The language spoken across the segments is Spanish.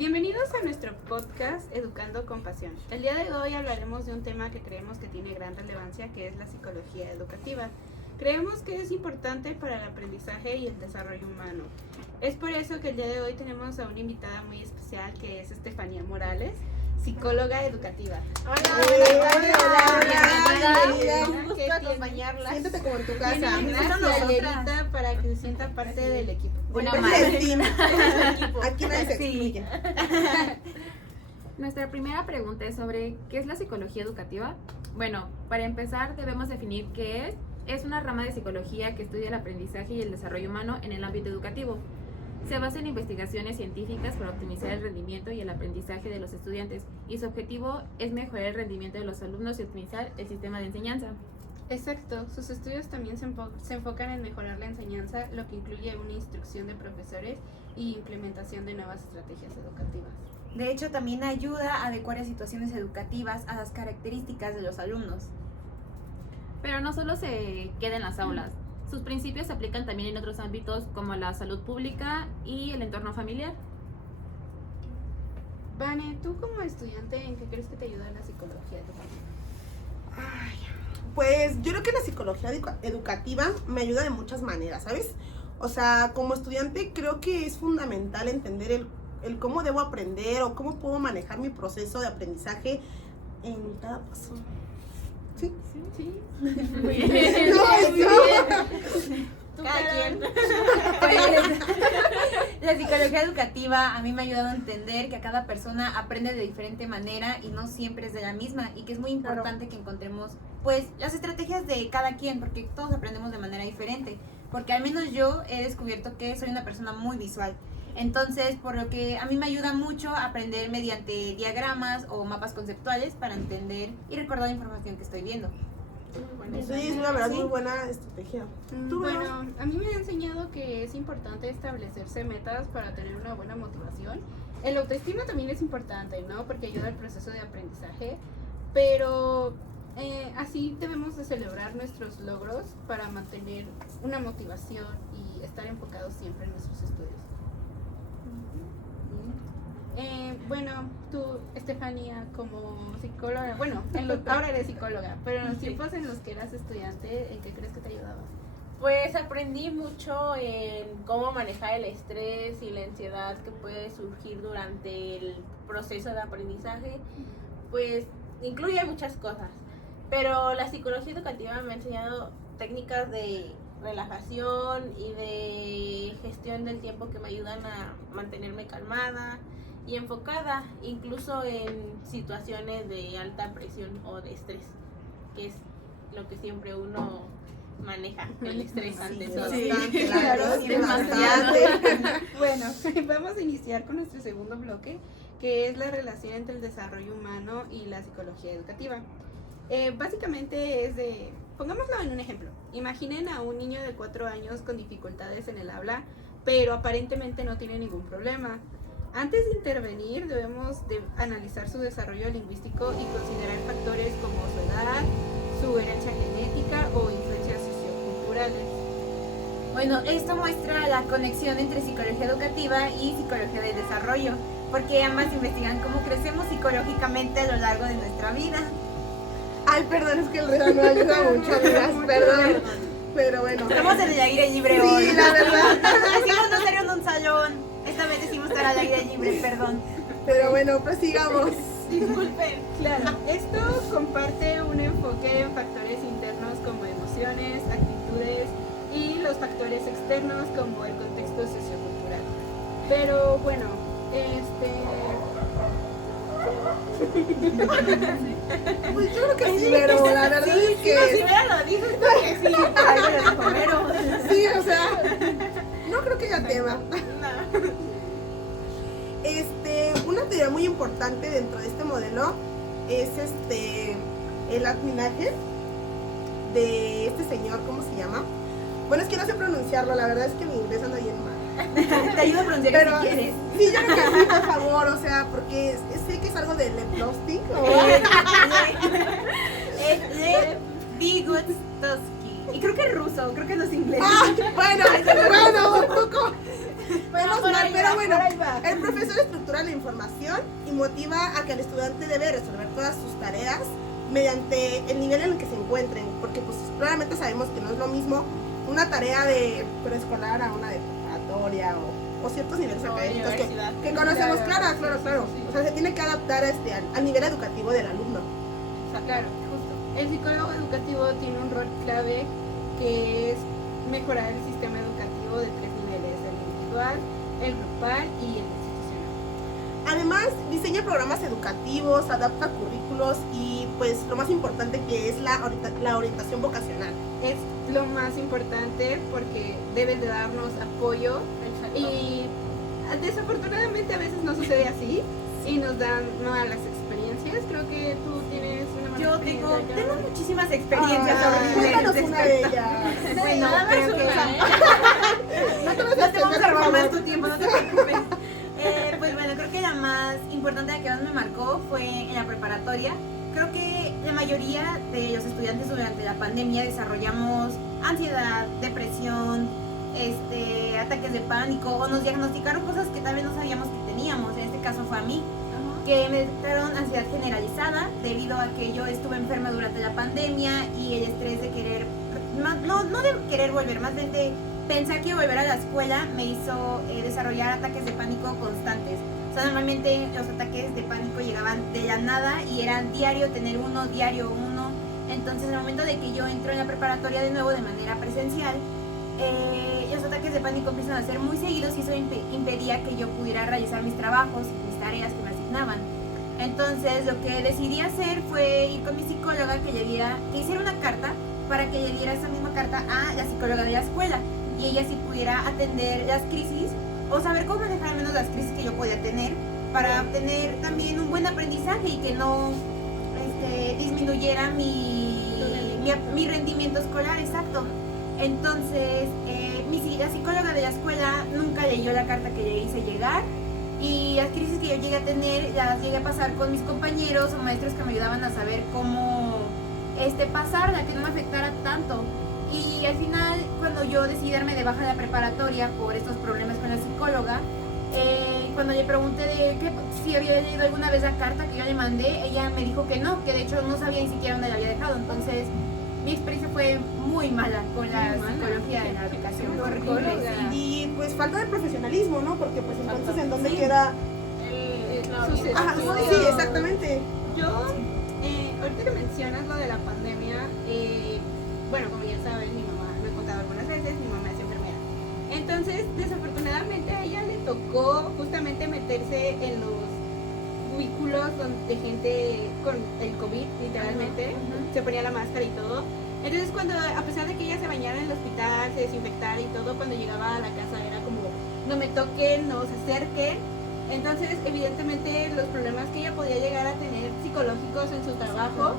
Bienvenidos a nuestro podcast Educando con Pasión. El día de hoy hablaremos de un tema que creemos que tiene gran relevancia, que es la psicología educativa. Creemos que es importante para el aprendizaje y el desarrollo humano. Es por eso que el día de hoy tenemos a una invitada muy especial, que es Estefanía Morales, psicóloga educativa. Hola. Un gusto acompañarla. Siéntate como en tu casa. Tiene una hielita para que se sienta parte del equipo. Una madre. Aquí nadie se excluye. Nuestra primera pregunta es sobre ¿qué es la psicología educativa? Bueno, para empezar debemos definir qué es. Es una rama de psicología que estudia el aprendizaje y el desarrollo humano en el ámbito educativo. Se basa en investigaciones científicas para optimizar el rendimiento y el aprendizaje de los estudiantes, y su objetivo es mejorar el rendimiento de los alumnos y optimizar el sistema de enseñanza. Exacto, sus estudios también se enfocan en mejorar la enseñanza, lo que incluye una instrucción de profesores y implementación de nuevas estrategias educativas. De hecho, también ayuda a adecuar las situaciones educativas a las características de los alumnos. Pero no solo se queda en las aulas. Sus principios se aplican también en otros ámbitos como la salud pública y el entorno familiar. Vane, tú como estudiante, ¿en qué crees que te ayuda la psicología educativa? Pues yo creo que la psicología educativa me ayuda de muchas maneras, ¿sabes? O sea, como estudiante creo que es fundamental entender el cómo debo aprender o cómo puedo manejar mi proceso de aprendizaje en cada paso. ¿Sí? Sí. No, Cada quien. Pues, la psicología educativa a mí me ha ayudado a entender que cada persona aprende de diferente manera y no siempre es de la misma, y que es muy importante que encontremos pues las estrategias de cada quien, porque todos aprendemos de manera diferente. Porque al menos yo he descubierto que soy una persona muy visual. Entonces, por lo que a mí me ayuda mucho a aprender mediante diagramas o mapas conceptuales para entender y recordar la información que estoy viendo. Sí, es una verdad muy buena estrategia. Bueno, a mí me ha enseñado que es importante establecerse metas para tener una buena motivación. El autoestima también es importante, ¿no? Porque ayuda al proceso de aprendizaje, pero así debemos de celebrar nuestros logros para mantener una motivación y estar enfocados siempre en nuestros estudios. Bueno, tú, Estefanía, como psicóloga, bueno, ahora eres psicóloga, pero en los tiempos en los que eras estudiante, ¿en qué crees que te ayudaba? Pues aprendí mucho en cómo manejar el estrés y la ansiedad que puede surgir durante el proceso de aprendizaje. Pues incluye muchas cosas, pero la psicología educativa me ha enseñado técnicas de relajación y de gestión del tiempo que me ayudan a mantenerme calmada y enfocada, incluso en situaciones de alta presión o de estrés, que es lo que siempre uno maneja, el estrés ante todo. Sí, claro, demasiado. Bueno, vamos a iniciar con nuestro segundo bloque, que es la relación entre el desarrollo humano y la psicología educativa. Básicamente es de, pongámoslo en un ejemplo, imaginen a un niño de 4 años con dificultades en el habla, pero aparentemente no tiene ningún problema. Antes de intervenir debemos de analizar su desarrollo lingüístico y considerar factores como su edad, su herencia genética o influencias socioculturales. Bueno, esto muestra la conexión entre psicología educativa y psicología del desarrollo, porque ambas investigan cómo crecemos psicológicamente a lo largo de nuestra vida. Ay, perdón, es que el reto no ayuda mucho, amigas, perdón. Pero bueno. Estamos en el aire libre hoy. Sí, la verdad. Decimos no ser en un salón. Esta vez decimos estar al aire libre, perdón. Pero bueno, prosigamos. Disculpen. Claro, esto comparte un enfoque en factores internos como emociones, actitudes y los factores externos como el contexto sociocultural. Pero bueno, Pues yo creo que sí, pero la verdad es que... Si hubiera lo dicho, es porque sí. Algo de Romero. Sí, o sea, no creo que haya tema. Una teoría muy importante dentro de este modelo es el adminaje de este señor, ¿cómo se llama? Bueno, es que no sé pronunciarlo, la verdad es que mi inglés anda bien mal. Te ayudo a pronunciar Pero si quieres. sí, yo creo que sí, por favor, o sea, porque sé que es algo de Lepnostic o... Vygotsky. Y creo que es ruso, creo que no es inglés. Bueno, un poco. Menos por mal, ahí pero va, bueno, por ahí va. el profesor estructura la información y motiva a que el estudiante debe resolver todas sus tareas mediante el nivel en el que se encuentren, porque pues claramente sabemos que no es lo mismo una tarea de preescolar a una de preparatoria o ciertos niveles O académicos universidad. que conocemos, Claro, claro. O sea, se tiene que adaptar al nivel educativo del alumno. Claro, justo. El psicólogo educativo tiene un rol clave que es mejorar el sistema educativo de 3 niveles, el individual, el grupal y el institucional. Además, diseña programas educativos, adapta currículos y pues lo más importante que es la orientación vocacional. Es lo más importante porque deben de darnos apoyo Exacto. y desafortunadamente a veces no sucede así y nos dan malas experiencias. Creo que tú tienes una mala Yo experiencia. tengo Carla. muchísimas experiencias Ay, sobre cuéntanos una de ellas. Bueno, Nada más creo que una, ¿eh? No te vas a no te vamos extender, a por robar favor. más tu tiempo, no te preocupes. Pues bueno, creo que la más importante, la que más me marcó, fue en la preparatoria. Creo que la mayoría de los estudiantes durante la pandemia desarrollamos ansiedad, depresión, ataques de pánico, o nos diagnosticaron cosas que tal vez no sabíamos que teníamos. En este caso fue a mí, que me detectaron ansiedad generalizada debido a que yo estuve enferma durante la pandemia y el estrés de querer, no de querer volver, más bien de pensar que volver a la escuela me hizo desarrollar ataques de pánico constantes. O sea, normalmente los ataques de pánico llegaban de la nada y eran diario uno. Entonces, en el momento de que yo entro en la preparatoria de nuevo de manera presencial, los ataques de pánico empiezan a ser muy seguidos y eso impedía que yo pudiera realizar mis trabajos y mis tareas que me asignaban. Entonces, lo que decidí hacer fue ir con mi psicóloga que hiciera una carta para que le diera esa misma carta a la psicóloga de la escuela y ella sí pudiera atender las crisis o saber cómo manejar al menos las crisis que yo podía tener para obtener también un buen aprendizaje y que no disminuyera mi rendimiento escolar, exacto. Entonces, la psicóloga de la escuela nunca leyó la carta que le hice llegar y las crisis que yo llegué a tener las llegué a pasar con mis compañeros o maestros que me ayudaban a saber cómo pasarla, que no me afectara tanto. Y al final, cuando yo decidí darme de baja de la preparatoria por estos problemas con la psicóloga, cuando le pregunté si había leído alguna vez la carta que yo le mandé, ella me dijo que no, que de hecho no sabía ni siquiera dónde la había dejado. Entonces, mi experiencia fue muy mala con la psicología de la educación. Fue horrible, sí. Y pues falta de profesionalismo, ¿no? Porque pues entonces Exacto. ¿en dónde Sí. queda? La Sus orientación. Ajá, estudios. sí, exactamente. Yo, ahorita que mencionas lo de la pandemia, bueno, como ya saben, mi mamá me ha contado algunas veces, mi mamá es enfermera. Entonces, desafortunadamente a ella le tocó justamente meterse en los cubículos de gente con el COVID, literalmente, se ponía la máscara y todo. Entonces, a pesar de que ella se bañara en el hospital, se desinfectara y todo, cuando llegaba a la casa era como, no me toquen, no se acerquen. Entonces, evidentemente, los problemas que ella podía llegar a tener psicológicos en su trabajo,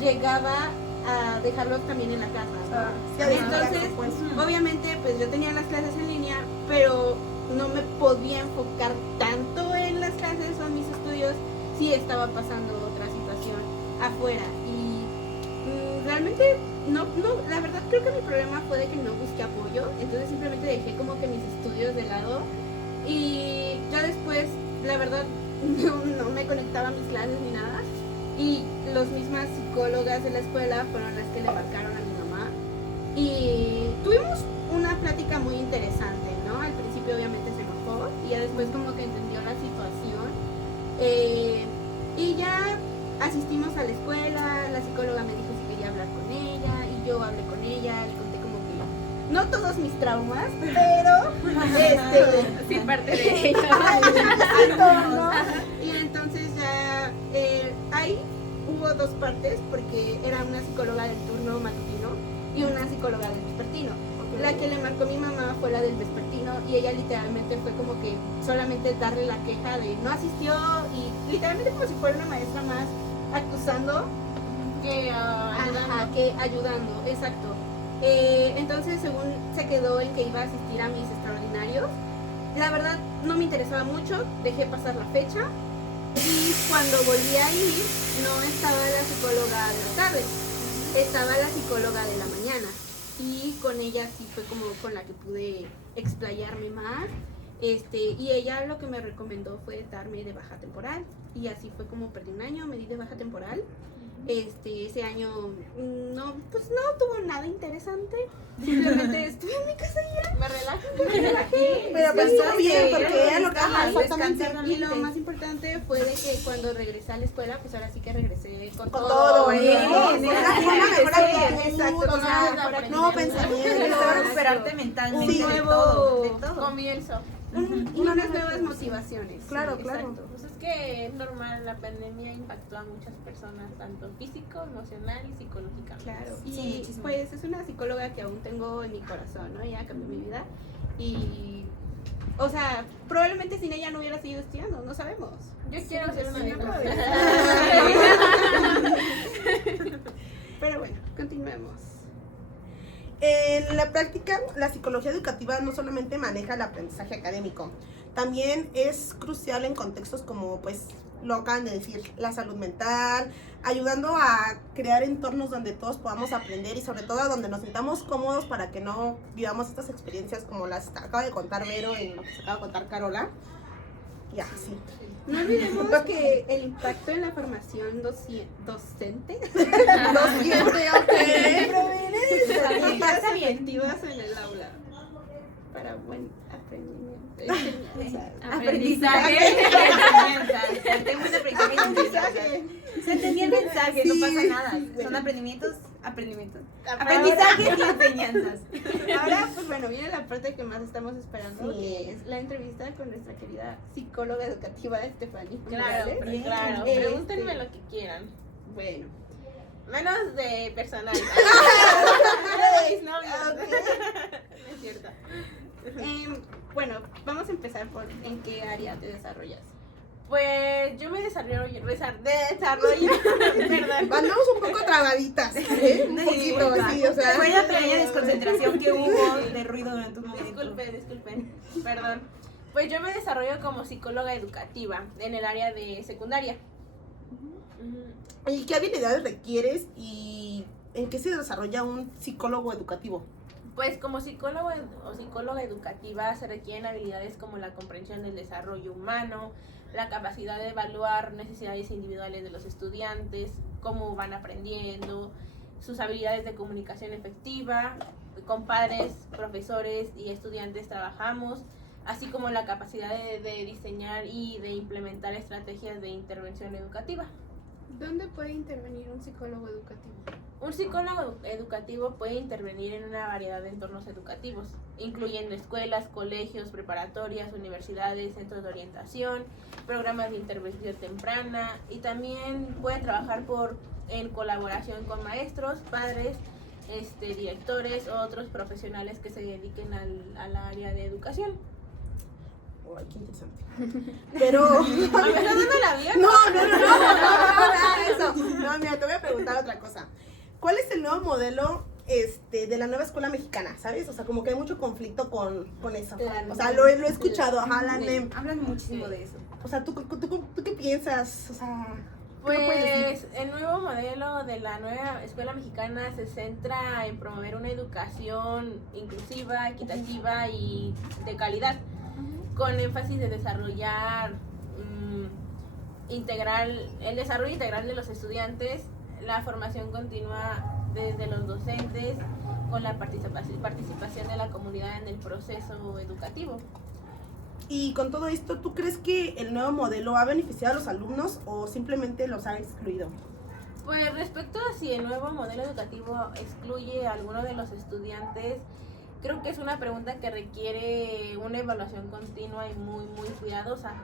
llegaba a dejarlos también en la casa, ¿no? Sí, a Entonces, pues. obviamente, pues yo tenía las clases en línea, pero no me podía enfocar tanto en las clases o en mis estudios si estaba pasando otra situación afuera. Y realmente, no, la verdad creo que mi problema fue de que no busqué apoyo, entonces simplemente dejé como que mis estudios de lado. Y ya después, la verdad, no me conectaba a mis clases ni nada. Y las mismas psicólogas de la escuela fueron las que le marcaron a mi mamá. Y tuvimos una plática muy interesante, ¿no? Al principio obviamente se enojó y ya después como que entendió la situación. Y ya asistimos a la escuela, la psicóloga me dijo si quería hablar con ella y yo hablé con ella, le conté como que no todos mis traumas, pero Sí, parte de ella. ¿no? Y entonces ya ahí hubo dos partes porque era una psicóloga del turno matutino y una psicóloga del vespertino. La que le marcó mi mamá fue la del vespertino y ella literalmente fue como que solamente darle la queja de no asistió y literalmente como si fuera una maestra más acusando Que ayudando. ajá, que ayudando, exacto. Entonces según se quedó en que iba a asistir a mis extraordinarios, la verdad no me interesaba mucho, dejé pasar la fecha y cuando volví a ir no estaba la psicóloga de la tarde, estaba la psicóloga de la mañana y con ella sí fue como con la que pude explayarme más Y ella lo que me recomendó fue darme de baja temporal. Y así fue como perdí un año, me di de baja temporal. Ese año no tuvo nada interesante. Simplemente estuve en mi casa y ya. Me relajo. Me relajé. Pero pues Sí, estuvo bien, porque ella lo que Ajá, exactamente. descansar. Y lo más importante fue de que cuando regresé a la escuela, pues ahora sí que regresé con Con todo. todo, bien, ¿no? bien, Una mejor actitud, exacto, o sea, una mejor nuevo actitud. pensamiento. Empezar a recuperarte mentalmente Sí. de todo, de todo. Comienzo. Y unas nuevas motivaciones. Claro, sí, claro. exacto. Pues es que es normal, la pandemia impactó a muchas personas, tanto físico, emocional y psicológicamente. Claro, Sí, y muchísimo. pues es una psicóloga que aún tengo en mi corazón, ¿no? Ella cambió mi vida y, o sea, probablemente sin ella no hubiera seguido estudiando, no sabemos. Yo quiero ser una sí, de no esas. Pero bueno, continuemos. En la práctica, la psicología educativa no solamente maneja el aprendizaje académico, también es crucial en contextos como, pues, lo acaban de decir, la salud mental, ayudando a crear entornos donde todos podamos aprender y sobre todo donde nos sintamos cómodos para que no vivamos estas experiencias como las acaba de contar Vero y lo que se acaba de contar Carola. Y así. No olvidemos que el impacto en la formación docente No siempre, ok. proviene de estrategias Está bien. efectivas en el aula para buen aprendimiento. Aprendizaje y enseñanza. Tengo un aprendizaje y enseñanza. Aprendizaje. Se entendía el mensaje, Sí, no pasa nada. bueno. Son aprendimientos. Aprendizajes Aprendizaje. y enseñanzas. Ahora, pues bueno, viene la parte que más estamos esperando, Sí. que es la entrevista con nuestra querida psicóloga educativa Estefanía. Claro, Morales. Bien. claro. Este- Pregúntenme lo que quieran. Bueno. Menos de personal. No, no es cierto. Bueno, vamos a empezar por en qué área te desarrollas. Pues yo me desarrollo, perdón. Andamos un poco trabaditas, ¿eh? Un poquito así, o sea. Fue la pequeña desconcentración que hubo de ruido durante un momento. Disculpen, perdón. Pues yo me desarrollo como psicóloga educativa en el área de secundaria. Ujú. ¿Y qué habilidades requieres y en qué se desarrolla un psicólogo educativo? Pues como psicólogo o psicóloga educativa se requieren habilidades como la comprensión del desarrollo humano, la capacidad de evaluar necesidades individuales de los estudiantes, cómo van aprendiendo, sus habilidades de comunicación efectiva, con padres, profesores y estudiantes trabajamos, así como la capacidad de diseñar y de implementar estrategias de intervención educativa. ¿Dónde puede intervenir un psicólogo educativo? Un psicólogo educativo puede intervenir en una variedad de entornos educativos, incluyendo escuelas, colegios, preparatorias, universidades, centros de orientación, programas de intervención temprana y también puede trabajar en colaboración con maestros, padres, directores o otros profesionales que se dediquen al área de educación. Ay, qué interesante. Pero. ¿Me estás dando la vida? No, eso. No, mira, te voy a preguntar otra cosa. ¿Cuál es el nuevo modelo de la nueva escuela mexicana? ¿Sabes? O sea, como que hay mucho conflicto con eso. La O sea, lo he escuchado, ajá, la Sí, NEM. hablan muchísimo de eso. O sea, ¿tú qué piensas? O sea, ¿qué me puedes decir? Pues el nuevo modelo de la nueva escuela mexicana se centra en promover una educación inclusiva, equitativa y de calidad, con énfasis de desarrollar el desarrollo integral de los estudiantes, la formación continua desde los docentes, con la participación de la comunidad en el proceso educativo. Y con todo esto, ¿tú crees que el nuevo modelo ha beneficiado a los alumnos o simplemente los ha excluido? Pues respecto a si el nuevo modelo educativo excluye a alguno de los estudiantes, creo que es una pregunta que requiere una evaluación continua y muy cuidadosa,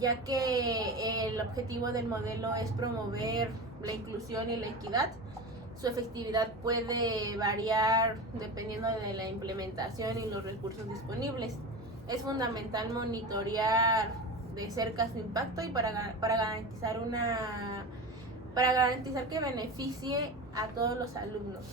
ya que el objetivo del modelo es promover la inclusión y la equidad. Su efectividad puede variar dependiendo de la implementación y los recursos disponibles. Es fundamental monitorear de cerca su impacto y para garantizar que beneficie a todos los alumnos.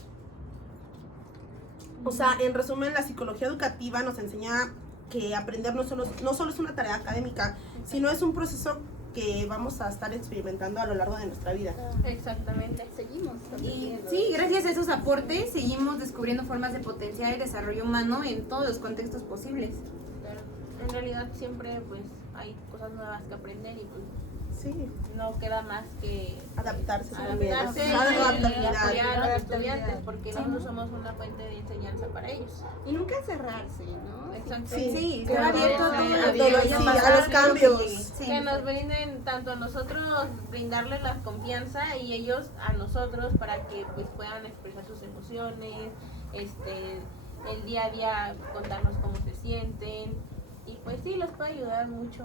O sea, en resumen, la psicología educativa nos enseña que aprender no solo es una tarea académica, sino es un proceso que vamos a estar experimentando a lo largo de nuestra vida. Exactamente. Seguimos. Y aprendiendo. sí, gracias a esos aportes seguimos descubriendo formas de potenciar el desarrollo humano en todos los contextos posibles. en realidad siempre pues hay cosas nuevas que aprender y pues Sí, no queda más que adaptarse también. adaptarse y Adaptabilidad. apoyar a los Adaptabilidad. estudiantes porque nosotros somos una fuente de enseñanza para ellos. Y nunca cerrarse, ¿no? Exacto. Sí, estar abierto a todo lo que abierto, vaya sí, pasando, a los cambios. sí. Que nos brinden tanto a nosotros, brindarles la confianza y ellos a nosotros para que pues puedan expresar sus emociones, el día a día contarnos cómo se sienten y pues sí, los puede ayudar mucho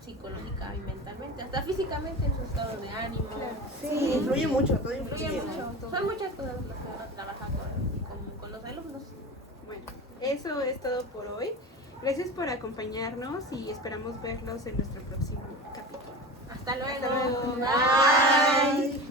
psicológica y mentalmente, hasta físicamente en su estado de ánimo. Sí, influye mucho, todo Influye influye. mucho. Son muchas cosas las que uno trabaja con los alumnos. Bueno, eso es todo por hoy. Gracias por acompañarnos y esperamos verlos en nuestro próximo capítulo. Hasta luego. Hasta luego. Bye. Bye.